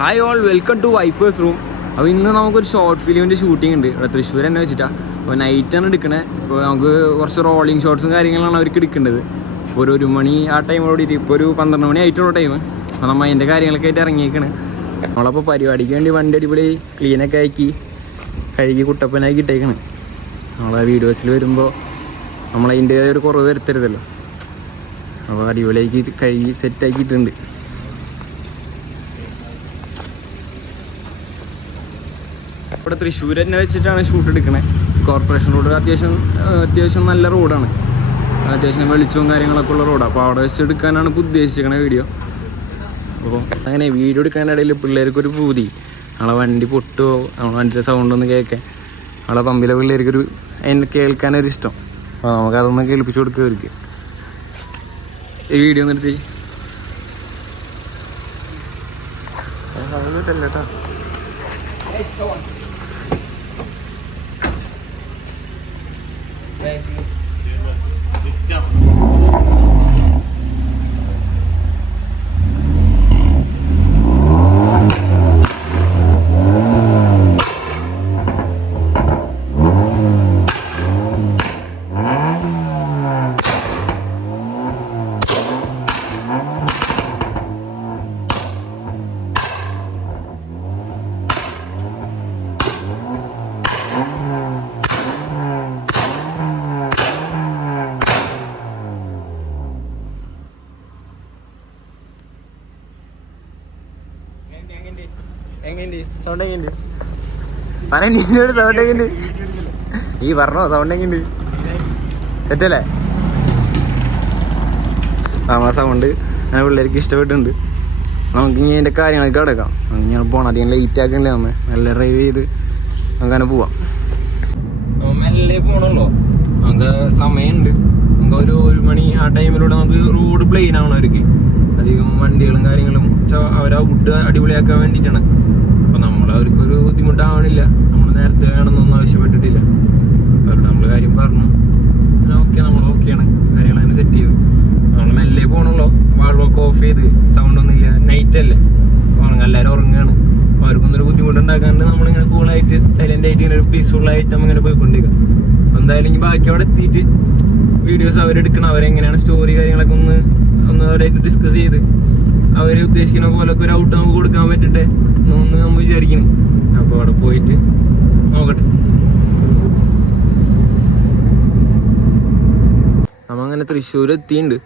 Hi all, welcome to vipers room. അപ്പോൾ ഇന്ന് നമുക്കൊരു ഷോർട്ട് ഫിലിമിൻ്റെ ഷൂട്ടിംഗ് ഉണ്ട് ഇവിടെ തൃശ്ശൂർ തന്നെ വെച്ചിട്ടാണ്. അപ്പോൾ നൈറ്റാണ് എടുക്കണത്. ഇപ്പോൾ നമുക്ക് കുറച്ച് റോളിങ് ഷോട്ട്സും കാര്യങ്ങളാണ് അവർക്ക് എടുക്കേണ്ടത്. ഇപ്പോൾ ഒരു മണി ആ ടൈമോട് ഇപ്പോൾ ഒരു 12 മണി ആയിട്ടുള്ള ടൈം. അപ്പോൾ നമ്മൾ അതിൻ്റെ കാര്യങ്ങളൊക്കെ ആയിട്ട് ഇറങ്ങിയേക്കാണ്. നമ്മളപ്പോൾ പരിപാടിക്ക് വേണ്ടി വണ്ടി അടിപൊളി ക്ലീനൊക്കെ ആക്കി കഴുകി കുട്ടപ്പനാക്കി ഇട്ടേക്കാണ്. നമ്മളെ വീഡിയോസിൽ വരുമ്പോൾ നമ്മളതിൻ്റെ ഒരു കുറവ് വരുത്തരുതല്ലോ. അപ്പോൾ അടിപൊളിയാക്കി കഴുകി സെറ്റാക്കിയിട്ടുണ്ട്. ഇവിടെ തൃശ്ശൂർ തന്നെ വെച്ചിട്ടാണ് ഷൂട്ട് എടുക്കണത്. കോർപ്പറേഷൻ റോഡ് അത്യാവശ്യം നല്ല റോഡാണ്. അത്യാവശ്യം വെളിച്ചവും കാര്യങ്ങളൊക്കെ ഉള്ള റോഡാണ്. അപ്പോൾ അവിടെ വെച്ചെടുക്കാനാണ് ഇപ്പോൾ ഉദ്ദേശിക്കണത് വീഡിയോ. അപ്പോൾ അങ്ങനെ വീഡിയോ എടുക്കാനിടയിൽ പിള്ളേർക്കൊരു പൂതി, നമ്മളെ വണ്ടി പൊട്ടുമോ, നമ്മളെ വണ്ടിയുടെ സൗണ്ടൊന്ന് കേൾക്കാൻ. നമ്മളെ പമ്പിലെ പിള്ളേർക്കൊരു അതിന് കേൾക്കാനൊരു ഇഷ്ടം. അപ്പോൾ നമുക്കതൊന്ന് കേൾപ്പിച്ചു കൊടുക്കുക അവർക്ക്. ഈ വീഡിയോ ഒന്ന് എടുത്ത് കേട്ടോ. സൗണ്ട് എങ്ങനെയുണ്ട്? പറ, നിന്നോട് സൗണ്ട് എങ്ങനെയുണ്ട്? ഈ പറഞ്ഞോ സൗണ്ട് എങ്ങനെയുണ്ട്? തെറ്റല്ലേ? ആ സൗണ്ട് പിള്ളേർക്ക് ഇഷ്ടപ്പെട്ടിട്ടുണ്ട്. നമുക്ക് ഇനി അതിൻ്റെ കാര്യങ്ങളൊക്കെ കിടക്കാം. ഞാൻ പോകണം, അധികം ലേറ്റ് ആക്കണ്ടേ. നമ്മൾ നല്ല ഡ്രൈവ് ചെയ്ത് നമുക്കങ്ങനെ പോവാം. മെല്ലെ പോകണല്ലോ, നമുക്ക് സമയമുണ്ട്. നമുക്ക് ഒരു മണി ആ ടൈമിലൂടെ നമുക്ക് റോഡ് പ്ലെയിൻ ആവണം. അവർക്ക് അധികം വണ്ടികളും കാര്യങ്ങളും അവരാ വുഡ് അടിപൊളിയാക്കാൻ വേണ്ടിയിട്ടാണ്. അപ്പോൾ അവർക്കൊരു ബുദ്ധിമുട്ടാവണില്ല. നമ്മൾ നേരത്തെ വേണമെന്നൊന്നും ആവശ്യപ്പെട്ടിട്ടില്ല. അവരോട് നമ്മൾ കാര്യം പറഞ്ഞു, നമ്മൾ ഓക്കെയാണ്, കാര്യങ്ങൾ അങ്ങനെ സെറ്റ് ചെയ്തു. നമ്മൾ മെല്ലെ പോകണല്ലോ, വാൾവൊക്കെ ഓഫ് ചെയ്ത്, സൗണ്ടൊന്നും ഇല്ല, നൈറ്റല്ലേ, എല്ലാവരും ഉറങ്ങുകയാണ്. അപ്പോൾ അവർക്കൊന്നൊരു ബുദ്ധിമുട്ടുണ്ടാക്കാണ്ട് നമ്മളിങ്ങനെ കൂളായിട്ട് സൈലൻ്റ് ആയിട്ട് ഇങ്ങനെ ഒരു പീസ്ഫുള്ളായിട്ട് നമ്മളിങ്ങനെ പോയിക്കൊണ്ടിരിക്കുക. അപ്പോൾ എന്തായാലും ഇനി ബാക്കി അവിടെ എത്തിയിട്ട് വീഡിയോസ് അവരെടുക്കണം. അവരെങ്ങനെയാണ് സ്റ്റോറി കാര്യങ്ങളൊക്കെ ഒന്ന് അവരായിട്ട് ഡിസ്കസ് ചെയ്ത് അവർ ഉദ്ദേശിക്കുന്ന പോലൊക്കെ ഒരു ഔട്ട് നമുക്ക് കൊടുക്കാൻ പറ്റട്ടെ എന്നൊന്ന് നമ്മൾ വിചാരിക്കണം. അപ്പോൾ അവിടെ പോയിട്ട് നോക്കട്ടെ. നമ്മൾ അങ്ങനെ തൃശ്ശൂർ എത്തിയിട്ടുണ്ട്.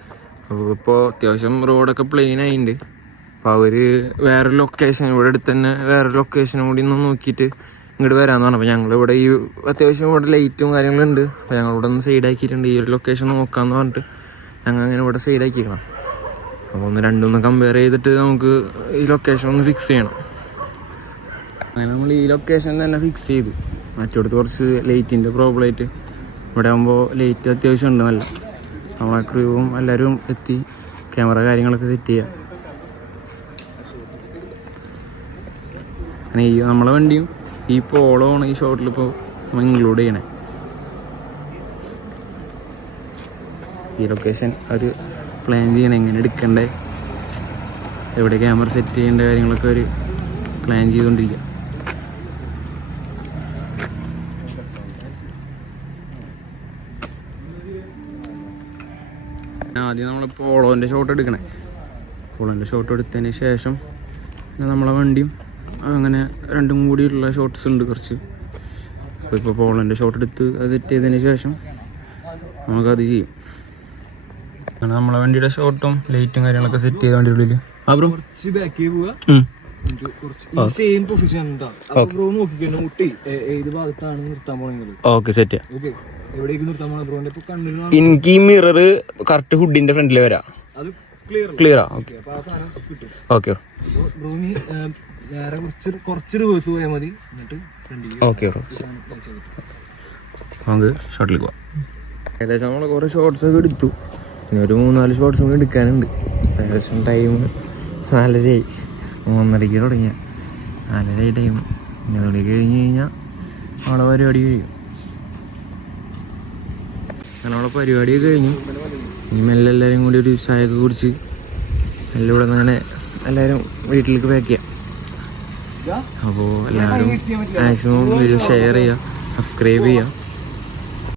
അപ്പോൾ ഇപ്പോൾ അത്യാവശ്യം റോഡൊക്കെ പ്ലെയിൻ ആയിട്ടുണ്ട്. അപ്പോൾ അവർ വേറൊരു ലൊക്കേഷൻ, ഇവിടെ അടുത്ത് തന്നെ വേറൊരു ലൊക്കേഷനും കൂടി ഒന്ന് നോക്കിയിട്ട് ഇങ്ങോട്ട് വരാമെന്ന് പറഞ്ഞു. അപ്പോൾ ഞങ്ങളിവിടെ ഈ അത്യാവശ്യം ഇവിടെ ലൈറ്റും കാര്യങ്ങളുണ്ട്. അപ്പോൾ ഞങ്ങളിവിടെ ഒന്ന് സൈഡാക്കിയിട്ടുണ്ട്. ഈ ഒരു ലൊക്കേഷൻ നോക്കാമെന്ന് പറഞ്ഞിട്ട് ഞങ്ങൾ അങ്ങനെ ഇവിടെ സൈഡാക്കിക്കണം. അപ്പോൾ രണ്ടൊന്ന് കമ്പയർ ചെയ്തിട്ട് നമുക്ക് ഈ ലൊക്കേഷൻ ഒന്ന് ഫിക്സ് ചെയ്യണം. അങ്ങനെ നമ്മൾ ഈ ലൊക്കേഷൻ തന്നെ ഫിക്സ് ചെയ്തു. മറ്റോടത്ത് കുറച്ച് ലൈറ്റിൻ്റെ പ്രോബ്ലം ആയിട്ട് ഇവിടെ ആകുമ്പോൾ ലൈറ്റ് അത്യാവശ്യം ഉണ്ട് നല്ല. നമ്മളെ ക്രൂവും എല്ലാവരും എത്തി, ക്യാമറ കാര്യങ്ങളൊക്കെ സെറ്റ് ചെയ്യാം. അങ്ങനെ ഈ നമ്മളെ വണ്ടിയും ഈ പോളമാണ് ഈ ഷോട്ടിലിപ്പോൾ നമ്മൾ ഇൻക്ലൂഡ് ചെയ്യണേ. ഈ ലൊക്കേഷൻ അവർ പ്ലാൻ ചെയ്യണം, എങ്ങനെ എടുക്കണ്ടേ, എവിടെ ക്യാമറ സെറ്റ് ചെയ്യേണ്ട കാര്യങ്ങളൊക്കെ അവർ പ്ലാൻ ചെയ്തുകൊണ്ടിരിക്കുക. ആദ്യം നമ്മൾ പോളോൻ്റെ ഷോട്ട് എടുക്കണേ. പോളോൻ്റെ ഷോട്ട് എടുത്തതിന് ശേഷം പിന്നെ നമ്മളെ വണ്ടിയും അങ്ങനെ രണ്ടും കൂടിയുള്ള ഷോട്ട്സ് ഉണ്ട് കുറച്ച്. അപ്പോൾ ഇപ്പോൾ പോളോൻ്റെ ഷോട്ട് എടുത്ത് അത് സെറ്റ് ചെയ്തതിന് ശേഷം നമുക്കത് ചെയ്യും. അങ്ങനെ നമ്മളെ വണ്ടിയുടെ ഷോട്ടും ലൈറ്റും കാര്യങ്ങളൊക്കെ സെറ്റ് ചെയ്ത വണ്ടിയുടെ ഉള്ളിൽ എനിക്ക് ഈ മിറർ കറക്റ്റ് ഹുഡിന്റെ ഫ്രണ്ടിൽ വരാം. ക്ലിയറാ? Okay okay okay. നമുക്ക് ഷോട്ടിലേക്ക് പോവാം. ഏകദേശം നമ്മൾ കുറേ ഷോർട്സ് ഒക്കെ എടുത്തു. ഇനി ഒരു 3-4 ഷോർട്സ് കൂടി എടുക്കാനുണ്ട്. ഏകദേശം ടൈം 4:30 3:30 തുടങ്ങിയ 4:30 ടൈം. ഇനി അതുകൂടി കഴിഞ്ഞ് കഴിഞ്ഞാൽ അവിടെ പരിപാടി കഴിയും. അങ്ങനെ അവിടെ പരിപാടിയൊക്കെ കഴിഞ്ഞു. ഇനി മെല്ലെ എല്ലാവരും കൂടി ഒരു ചായയൊക്കെ കുടിച്ച് മെല്ലെ ഇവിടെ നിന്ന് അങ്ങനെ എല്ലാവരും വീട്ടിലേക്ക് പാക്ക് ചെയ്യാം. അപ്പോൾ എല്ലാവരും മാക്സിമം വീഡിയോ ഷെയർ ചെയ്യുക, സബ്സ്ക്രൈബ് ചെയ്യുക.